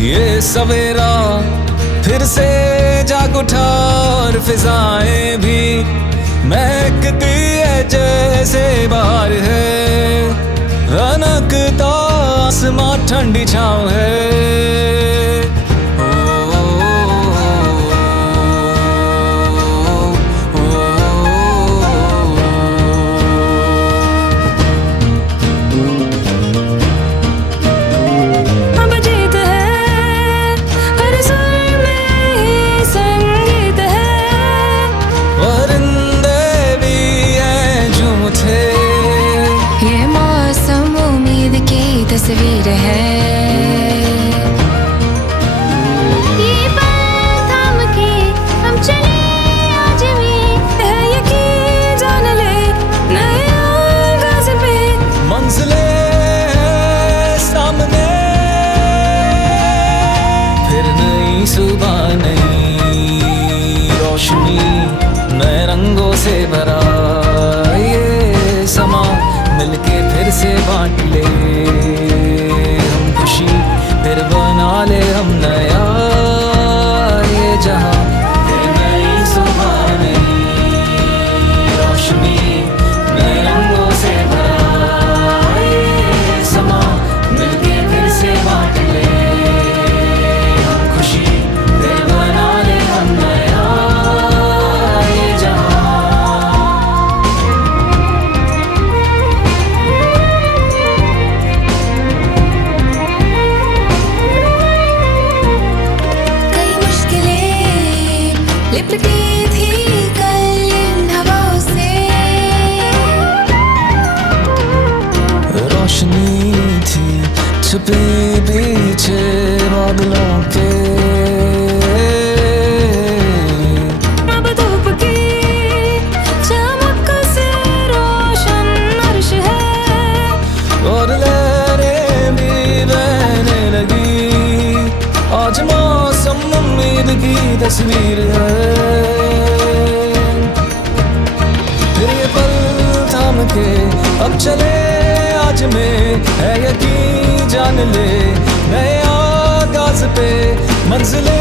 ये सवेरा फिर से जाग उठा और फिजाएं भी महकती है जैसे बाहर है, रनकता आसमां ठंडी छाँव है। तस्वीर है ये पल थाम के हम चले आज भी है यकीन जान ले नए आगाज़ पे मंजिले सामने, फिर नई सुबह नई रोशनी नए रंगों से भरा ये समा मिलके फिर से बांट ले हम खुशी, फिर बना ले हम नया ये जहां। फिर नई सुबह नई रोशनी नए रंगों से भरा ये समा मिलके फिर से बांट ले हम खुशी, फिर बना ले हम नया ये जहां। लिपटी थी कल इन हवाओं से, रोशनी थी छुपी पीछे बादलों के, अब धूप की चमक से रोशन अर्श है और लहरें भी बहने लगी। आज मौसम उम्मीद की तस्वीर है, फिर ये पल थाम के अब चले आज में है यकीन जान ले नए आगाज़ पे मंजिले